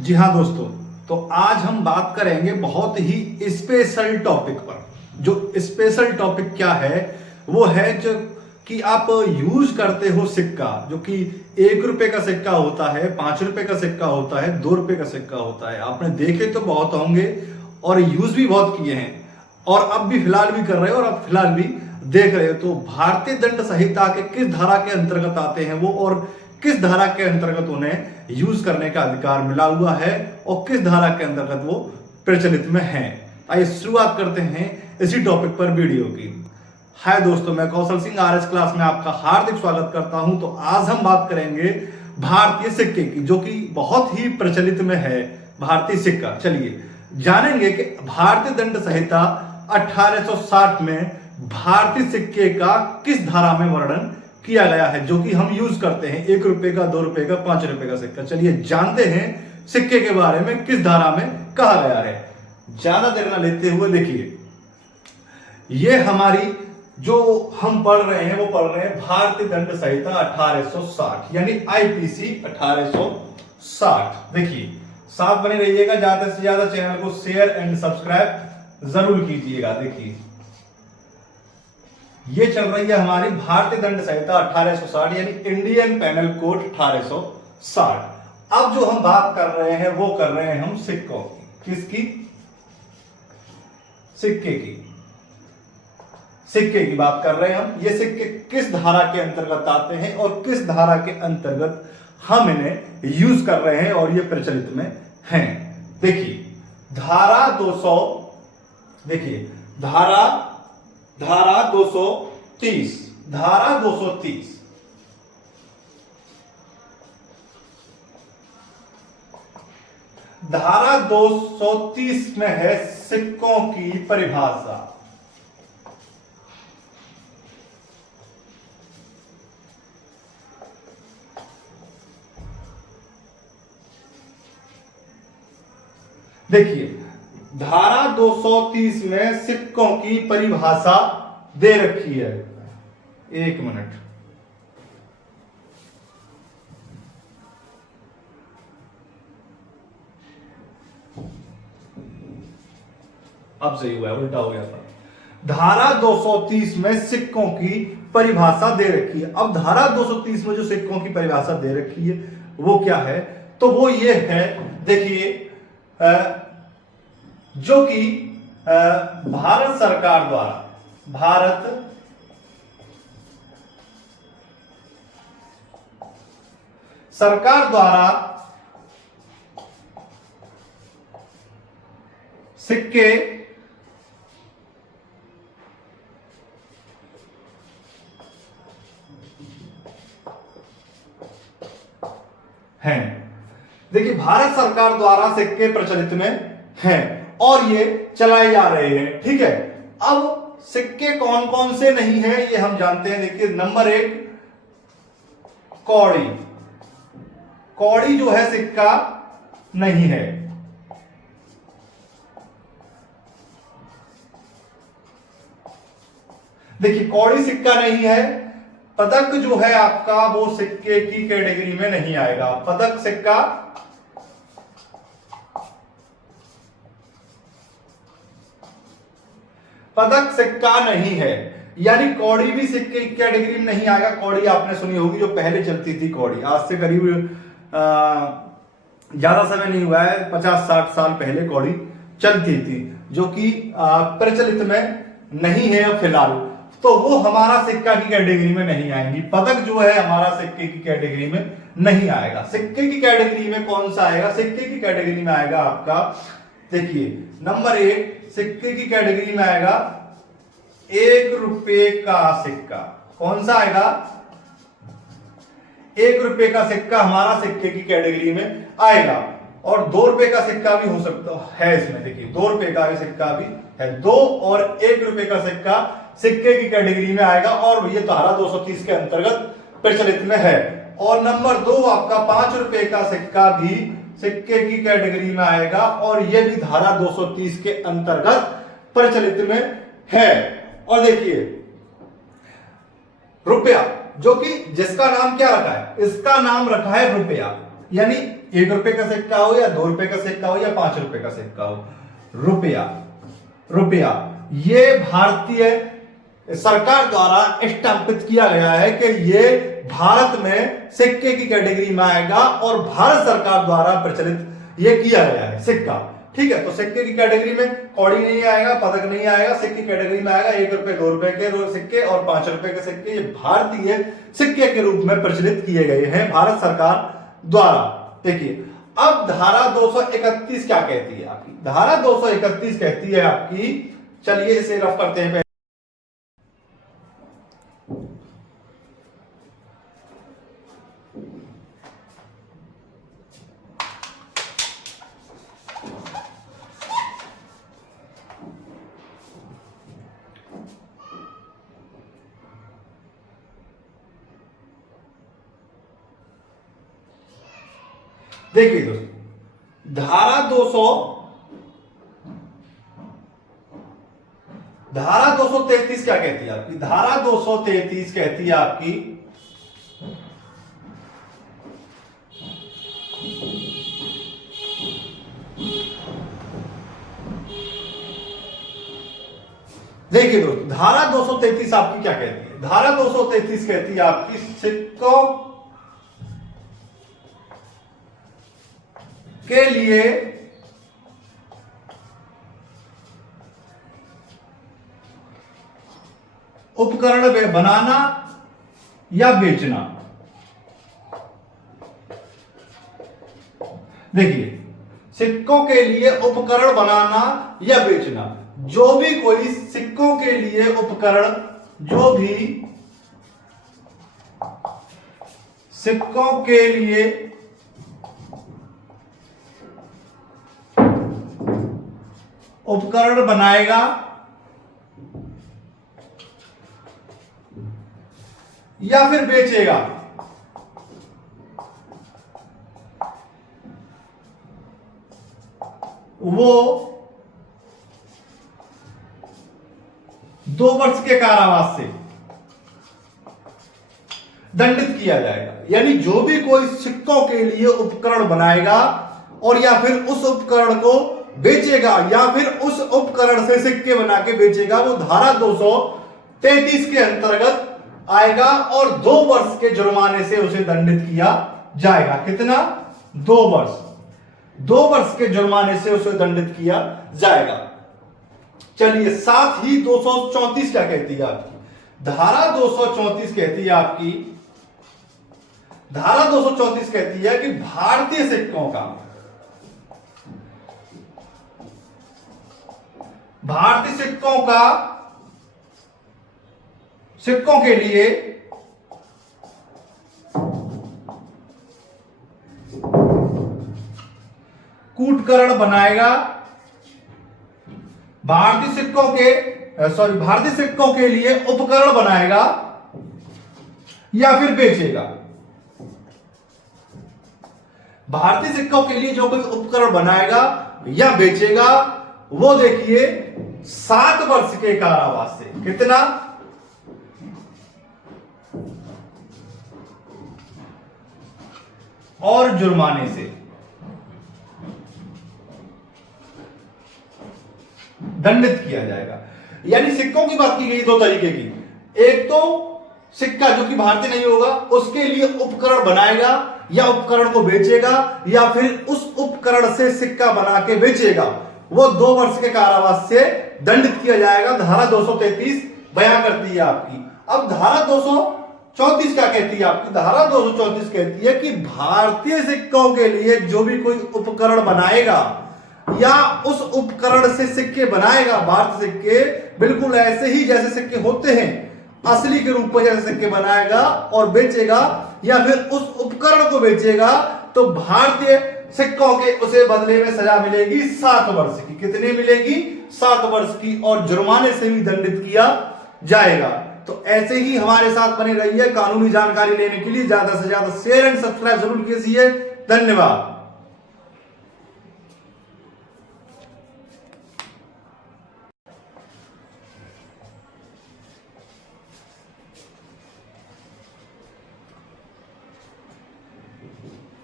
जी हाँ दोस्तों, तो आज हम बात करेंगे बहुत ही स्पेशल टॉपिक पर। जो स्पेशल टॉपिक क्या है वो है जो कि आप यूज करते हो सिक्का, जो कि 1 रुपए का सिक्का होता है, 5 रुपए का सिक्का होता है, 2 रुपए का सिक्का होता है। आपने देखे तो बहुत होंगे और यूज भी बहुत किए हैं और अब भी फिलहाल भी कर रहे हो और अब फिलहाल भी देख रहे हो। तो भारतीय दंड संहिता के किस धारा के अंतर्गत आते हैं वो, और किस धारा के अंतर्गत उन्हें यूज करने का अधिकार मिला हुआ है और किस धारा के अंतर्गत वो प्रचलित में है। आइए शुरुआत करते हैं इसी टॉपिक पर वीडियो की। हाय दोस्तों, मैं कौशल सिंह आरएस क्लास में आपका हार्दिक स्वागत करता हूं। तो आज हम बात करेंगे भारतीय सिक्के की, जो कि बहुत ही प्रचलित में है भारतीय सिक्का। चलिए जानेंगे कि भारतीय दंड संहिता 1860 में भारतीय सिक्के का किस धारा में वर्णन किया गया है, जो कि हम यूज करते हैं 1 रुपए का, 2 रुपए का, 5 रुपए का सिक्का। चलिए जानते हैं सिक्के के बारे में किस धारा में कहा गया है। ज्यादा देर ना लेते हुए देखिए, ये हमारी जो हम पढ़ रहे हैं वो पढ़ रहे हैं भारतीय दंड संहिता 1860 यानी आईपीसी 1860। देखिए साथ बने रहिएगा, ज्यादा से ज्यादा चैनल को शेयर एंड सब्सक्राइब जरूर कीजिएगा। देखिए ये चल रही है हमारी भारतीय दंड संहिता 1860 यानी इंडियन पेनल कोड 1860। अब जो हम बात कर रहे हैं वो कर रहे हैं हम सिक्कों की। किसकी? सिक्के की बात कर रहे हैं हम। ये सिक्के किस धारा के अंतर्गत आते हैं और किस धारा के अंतर्गत हम इन्हें यूज कर रहे हैं और ये प्रचलित में हैं। देखिए धारा 200, देखिए धारा 230, धारा 230 धारा 230 में है सिक्कों की परिभाषा। देखिए धारा 230 में सिक्कों की परिभाषा दे रखी है। एक मिनट, अब सही हुआ है, उल्टा हो गया था। धारा 230 में सिक्कों की परिभाषा दे रखी है। अब धारा 230 में जो सिक्कों की परिभाषा दे रखी है वो क्या है, तो वो ये है, देखिए जो कि भारत सरकार द्वारा सिक्के हैं। देखिए भारत सरकार द्वारा सिक्के प्रचलित में हैं और ये चलाए जा रहे हैं, ठीक है। अब सिक्के कौन कौन से नहीं है ये हम जानते हैं। देखिए नंबर 1 कौड़ी। कौड़ी जो है सिक्का नहीं है। देखिए कौड़ी सिक्का नहीं है। पदक जो है आपका वो सिक्के की कैटेगरी में नहीं आएगा। पदक सिक्का नहीं है, यानी कौड़ी भी सिक्के की कैटेगरी में नहीं आएगा। कौड़ी आपने सुनी होगी, जो पहले चलती थी कौड़ी, आज से करीब ज्यादा समय नहीं हुआ है, 50-60 साल पहले कौड़ी चलती थी, जो कि प्रचलित में नहीं है फिलहाल। तो वो हमारा सिक्का की कैटेगरी में नहीं आएंगी। पदक जो है हमारा सिक्के की कैटेगरी में नहीं आएगा। सिक्के की कैटेगरी में कौन सा आएगा? सिक्के की कैटेगरी में आएगा आपका, देखिए नंबर 1 सिक्के की कैटेगरी में आएगा 1 रुपए का सिक्का। कौन सा आएगा? 1 रुपए का सिक्का हमारा सिक्के की कैटेगरी में आएगा। और 2 रुपए का सिक्का भी हो सकता है इसमें। देखिए 2 रुपए का सिक्का भी है। 2 और 1 रुपए का सिक्का सिक्के की कैटेगरी में आएगा और ये धारा 230 के अंतर्गत प्रचलित में है। और नंबर 2 आपका 5 रुपए का सिक्का भी सिक्के की कैटेगरी में आएगा और यह भी धारा 230 के अंतर्गत प्रचलित में है। और देखिए रुपया, जो कि जिसका नाम क्या रखा है, इसका नाम रखा है रुपया। यानी 1 रुपए का सिक्का हो या 2 रुपए का सिक्का हो या 5 रुपए का सिक्का हो, रुपया, रुपया ये भारतीय सरकार द्वारा स्टाम्पित किया गया है कि ये भारत में सिक्के की कैटेगरी में आएगा और भारत सरकार द्वारा प्रचलित ये किया गया है सिक्का। ठीक है, तो सिक्के की कैटेगरी में कौड़ी नहीं आएगा, पदक नहीं आएगा, सिक्के की कैटेगरी में आएगा 1 रुपए 2 रुपए के सिक्के और 5 रुपए के सिक्के। ये भारतीय सिक्के के रूप में प्रचलित किए गए हैं भारत सरकार द्वारा। देखिए अब धारा 231 क्या कहती है आपकी, धारा 231 कहती है आपकी, चलिए इसे रफ करते हैं। देखिए दोस्तों, धारा 233 क्या कहती है आपकी, धारा 233 कहती है आपकी देखिए दोस्तों, धारा 233 आपकी क्या कहती है, धारा 233 कहती है आपकी सिक्कों के लिए उपकरण बनाना या बेचना। देखिए सिक्कों के लिए उपकरण बनाना या बेचना, जो भी कोई सिक्कों के लिए उपकरण, जो भी सिक्कों के लिए उपकरण बनाएगा या फिर बेचेगा, वो 2 वर्ष के कारावास से दंडित किया जाएगा। यानी जो भी कोई सिक्कों के लिए उपकरण बनाएगा और या फिर उस उपकरण को बेचेगा या फिर उस उपकरण से सिक्के बना के बेचेगा, वो धारा 233 के अंतर्गत आएगा और 2 वर्ष के जुर्माने से उसे दंडित किया जाएगा। कितना? 2 वर्ष। 2 वर्ष के जुर्माने से उसे दंडित किया जाएगा। चलिए, साथ ही 234 क्या कहती है आपकी, धारा 234 कहती है आपकी, धारा 234 कहती है कि भारतीय सिक्कों का, भारतीय सिक्कों का, सिक्कों के लिए कूटकरण बनाएगा, भारतीय सिक्कों के भारतीय सिक्कों के लिए उपकरण बनाएगा या फिर बेचेगा। भारतीय सिक्कों के लिए जो कोई उपकरण बनाएगा या बेचेगा, वो देखिए 7 वर्ष के कारावास से, कितना? और जुर्माने से दंडित किया जाएगा। यानी सिक्कों की बात की गई 2 तरीके की, एक तो सिक्का जो कि भारतीय नहीं होगा उसके लिए उपकरण बनाएगा या उपकरण को बेचेगा या फिर उस उपकरण से सिक्का बना के बेचेगा, वो 2 वर्ष के कारावास से दंडित किया जाएगा। धारा 233 बयां करती है आपकी। अब धारा 234 क्या कहती है आपकी, धारा 234 कहती है कि भारतीय सिक्कों के लिए जो भी कोई उपकरण बनाएगा या उस उपकरण से सिक्के बनाएगा, भारतीय सिक्के बिल्कुल ऐसे ही जैसे सिक्के होते हैं असली के रूप में जैसे सिक्के बनाएगा और बेचेगा या फिर उस उपकरण को बेचेगा, तो भारतीय सिक्कों के उसे बदले में सजा मिलेगी 7 वर्ष की। कितनी मिलेगी? 7 वर्ष की, और जुर्माने से भी दंडित किया जाएगा। तो ऐसे ही हमारे साथ बने रहिए। कानूनी जानकारी लेने के लिए ज्यादा से ज्यादा शेयर एंड सब्सक्राइब जरूर कीजिए। धन्यवाद।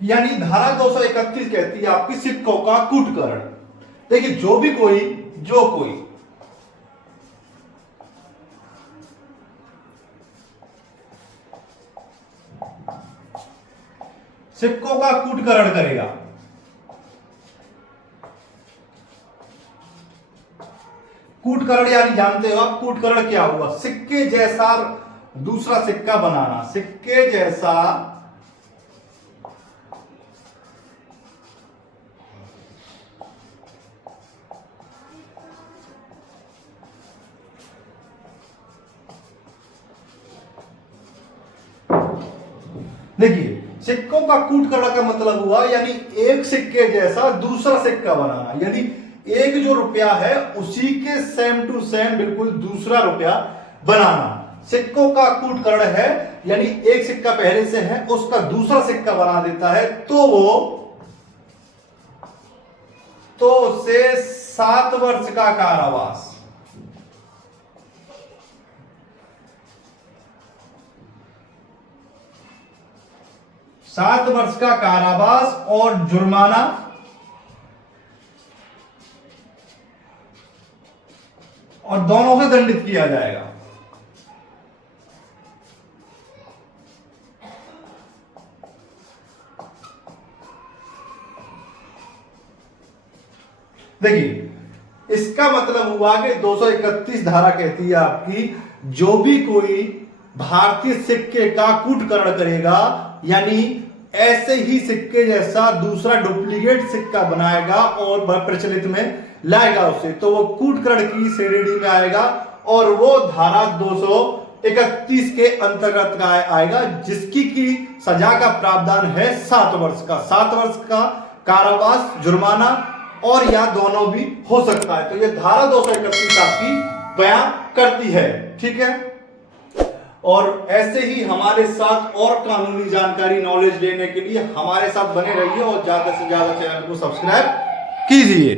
यानी धारा 231 कहती है आपकी सिक्कों का कूटकरण। देखिए जो कोई सिक्कों का कूटकरण करेगा, कूटकरण यानी जानते हो आप कूटकरण क्या हुआ? सिक्के जैसा दूसरा सिक्का बनाना, सिक्के जैसा देखिए सिक्कों का कूटकरण का मतलब हुआ यानी एक सिक्के जैसा दूसरा सिक्का बनाना, यानी एक जो रुपया है उसी के सेम टू सेम बिल्कुल दूसरा रुपया बनाना। सिक्कों का कूटकरण है यानी एक सिक्का पहले से है उसका दूसरा सिक्का बना देता है, तो उसे 7 वर्ष का कारावास, 7 वर्ष का कारावास और जुर्माना और दोनों से दंडित किया जाएगा। देखिए इसका मतलब हुआ कि 231 धारा कहती है आपकी जो भी कोई भारतीय सिक्के का कूटकरण करेगा यानी ऐसे ही सिक्के जैसा दूसरा डुप्लीकेट सिक्का बनाएगा और प्रचलित में लाएगा उसे, तो वो कूटकरण की श्रेणी में आएगा और वो धारा 231 के अंतर्गत आएगा, जिसकी की सजा का प्रावधान है 7 वर्ष का, 7 वर्ष का कारावास, जुर्माना और या दोनों भी हो सकता है। तो ये धारा 231 आपकी बयान करती है, ठीक है। और ऐसे ही हमारे साथ और कानूनी जानकारी नॉलेज लेने के लिए हमारे साथ बने रहिए और ज्यादा से ज्यादा चैनल को सब्सक्राइब कीजिए।